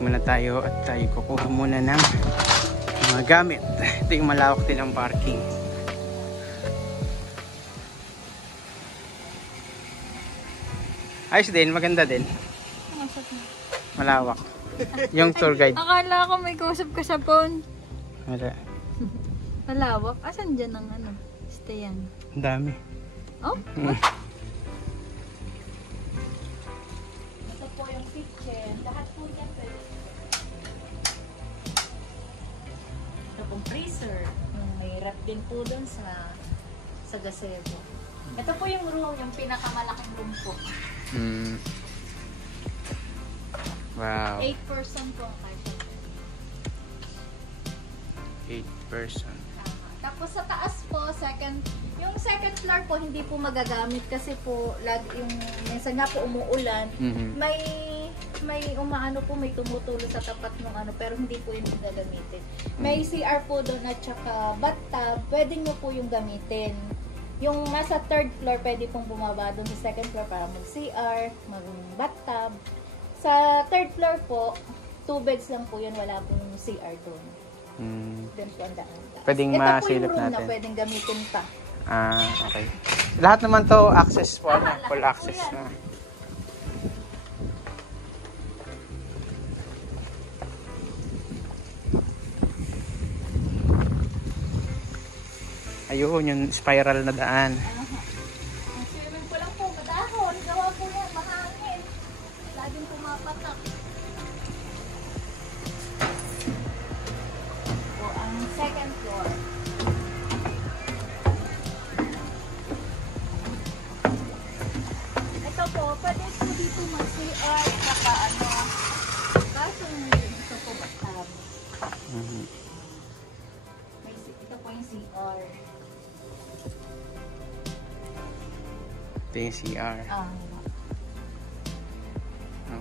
muna tayo at tayo kukuha muna ng mga gamit. Ito yung malawak din ang parking. Ayos din, maganda din. Malawak. Yung tour guide. Akala ko may kausap ka sa phone. Wala. Malawak? Asan dyan ang ano? Stayan? Ang dami. Oh? Ito po yung kitchen. Lahat po yan pwede. Ito pong freezer. May rep din po dun sa gazebo. Ito po yung room, yung pinakamalaking room po. Wow. 8 person po ang kaya. 8 person. Tapos sa taas po, yung second floor po hindi po magagamit kasi po yung minsan nga po umuulan. May umaano po, may tumutulo sa tapat ng ano, pero hindi po yun gagamitin. May CR po doon at saka bathtub, pwede nyo po yung gamitin. Yung nasa third floor, pwede pong bumaba doon sa second floor para mag-CR, mag-bathtub. Sa third floor po, 2 beds lang po yun, wala pong CR doon. Doon po ang daan. Pwedeng masilip natin. Ito po yung room na pwedeng gamitin pa. Okay. Lahat naman to access po, full access na. Ayun, yung spiral na daan. Ang swimming pool lang po, madahon. Gawa po yan, mahangin. Laging pumapatak. So, ang second floor. Ito po, pwede po dito mag-CR, saka ano. Kaso ito po bathtub. Ito po yung CR. Ito yung CR.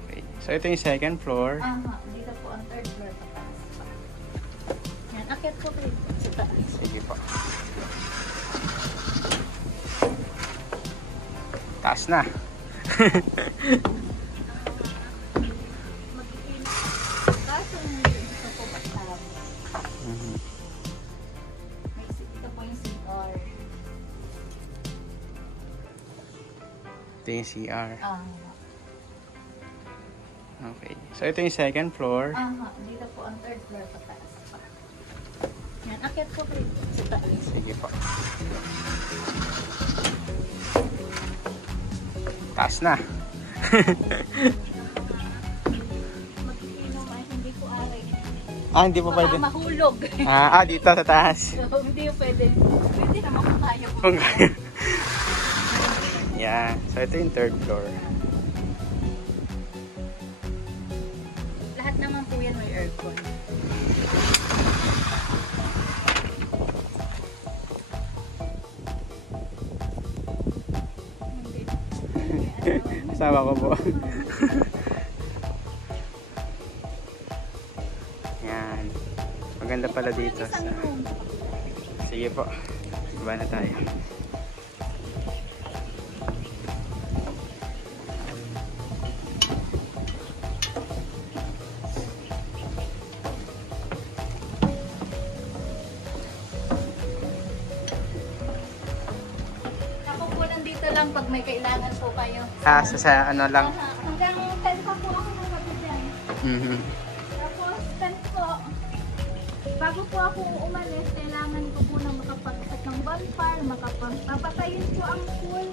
Okay. So, ito yung second floor. Dito po ang third floor sa taas. Yan, akit po kayo sa taas. Sige po. Taas na. Kaso ito po bathtub. Ito po yung CR. Ito yung CR. Okay. So, ito yung second floor. Dito po ang third floor sa taas. Yan, akit po kayo sa taas. Sige po. Taas na. Mag-inom ay hindi po aray. Hindi pa pwede. Baka mahulog. Dito sa taas. So, hindi pwede. Pwede naman kung kaya po. Kung kaya. Yeah. So, ito yung third floor. Lahat naman po yan may aircon. Kasama ko po. Yan. Maganda pala dito. Sige po. Baba na tayo. Lang pag may kailangan po kayo. Sa ano lang. Hanggang 10 pa po ako ng gabi dyan. Tapos 10 po. Bago po ako umalis, kailangan ko po na makapag-set ng bonfire, papatayin po ang pool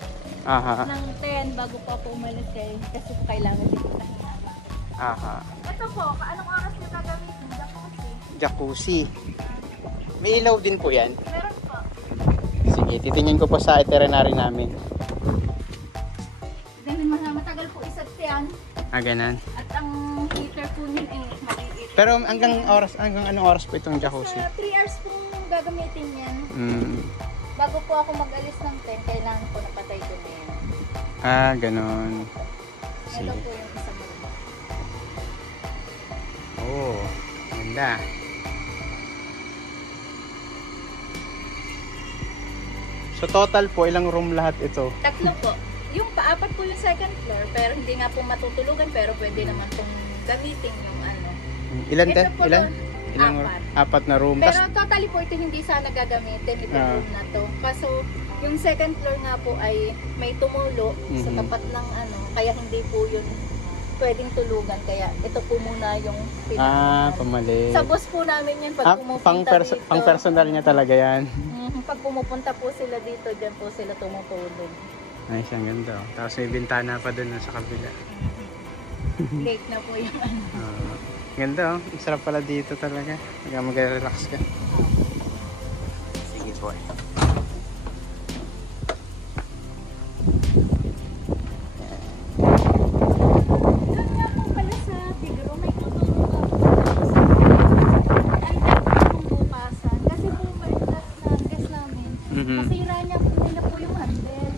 ng 10 bago po ako umalis kasi kailangan din po tayo. Ito po, anong oras nyo gagamitin? Jacuzzi. May ilaw din po yan? Meron po. Sige, titingin ko po sa itinerary namin. Matagal po isat yan. Ganon. At ang heater po niya maliit. Pero hanggang anong oras po itong jacuzzi? 3 hours po gagamitin yan. Bago po ako mag-alis ng 10, kailangan ko napatay ko na yan. Ganon. Ito po yung isa mo. Ganda. So total po, ilang room lahat ito? 3 po. Yung paapat po yung second floor, pero hindi nga po matutulugan, pero pwede naman pong gamitin yung ano. Ilan Ito po Ilan? to, Ilang apat. apat na room. Pero Tas, totally po ito hindi sana gagamitin itong Ah. room na to. Kaso yung second floor nga po ay may tumulo sa Mhm. tapat ng ano, kaya hindi po yun pwedeng tulugan. Kaya ito po muna yung pamalit. Sa boss po namin yan pag pumupunta dito. Pang personal niya talaga yan. Pag pumupunta po sila dito, dyan po sila tumutulog. Ay, ang ganda. Tapos may bintana pa dun sa kabila. Late na po yung ano. Ganda oh. Ang sarap pala dito talaga. Mag-relax ka. Sige po. Doon nga po pala sa bigro, may tutulog ako. Ay, dapat pong bukasan. Kasi po may gas namin. Masira niya po nila po yung handle.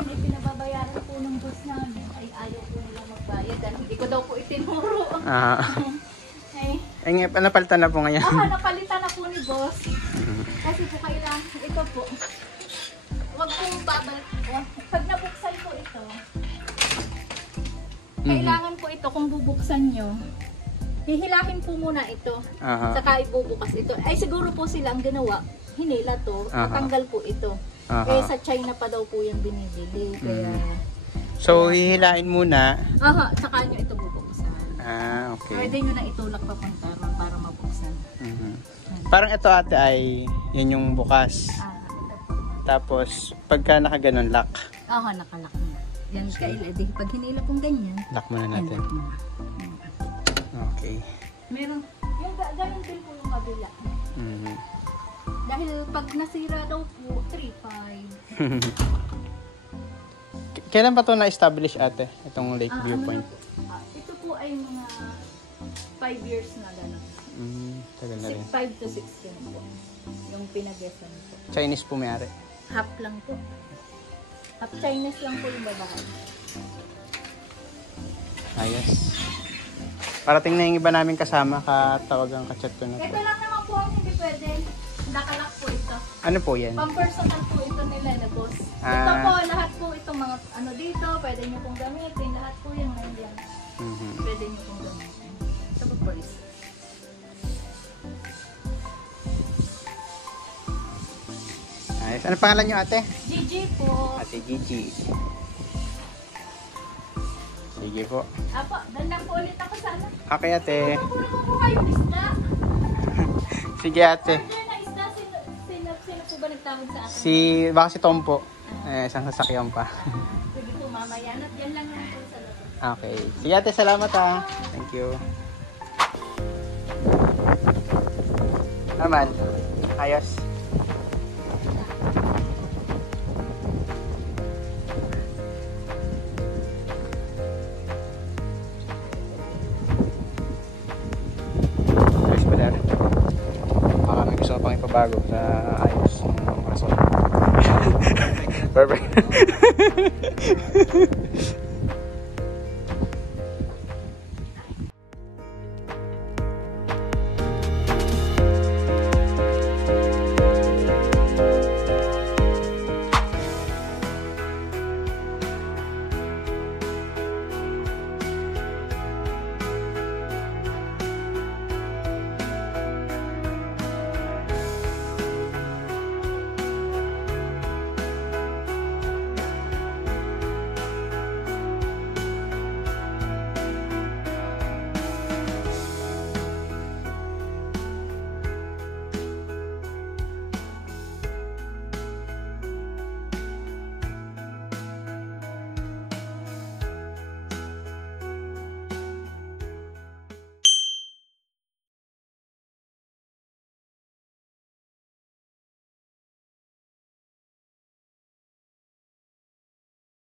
Hindi pinababayaran po ng boss namin. Ay, ayaw po nila magbayad. Dahil hindi ko daw po itinuro. Ay, napalitan na po ngayon. Napalitan na po ni boss. Kasi po kailangan, ito po. Huwag pong babalik. Pag nabuksan po ito, kailangan po ito kung bubuksan nyo. Hihilahin po muna ito. Saka ibubukas ito. Ay siguro po sila ang ginawa. Hinila to. Natanggal po ito. Eh sa China pa daw po yung binibili. Kaya... So, hihilain muna. Saka nyo ito bubuksan. Okay. Pwede nyo na itulak papunta ron para mabuksan. Parang ito ate ay, yan yung bukas. Ito po. Tapos, pagka nakaganon, lock. Nakalak na. Yan kailadi. Pag hinila pong ganyan, Lock muna natin. lock mo. Okay. Meron, yung ganun din po yung kabila. Dahil pag nasira daw po, 3.5. Kailan pa ito na-establish ate? Itong Lake Viewpoint? Ito po ay mga 5 years na gano'n. Tagal na rin. 5 to 6 yun po. Yung pinag-esan po. Chinese po may-ari? Half lang po. Half Chinese lang po yung babae. Ayos. Parating na yung iba namin kasama, katawagan ka-chat ko na po. Ito lang naman po ang hindi pwede. Nakalak po ito. Ano po yan? Pang-personal po ito nila na boss. Ito po, lahat po itong mga ano dito, pwede nyo pong gamitin. Lahat po yung nandiyan. Pwede nyo pong gamitin. Ito po first. Ayos. Ano pangalan nyo ate? Gigi po. Ate Gigi. Sige po. Apo, gandang po ulit ako sana. Okay ate. Puro po kayong isda. Sige ate. Order na isda, sino po ba nagtawag sa akin? Baka si Tom po. Isang sasakyan pa. Sige po mamaya. Yan lang lang po sa labas. Okay. Sige ate, salamat ha. Thank you. Naman. Ayos. Ayos pala rin. Baka may gusto pang ipabago sa ayos. Perfect.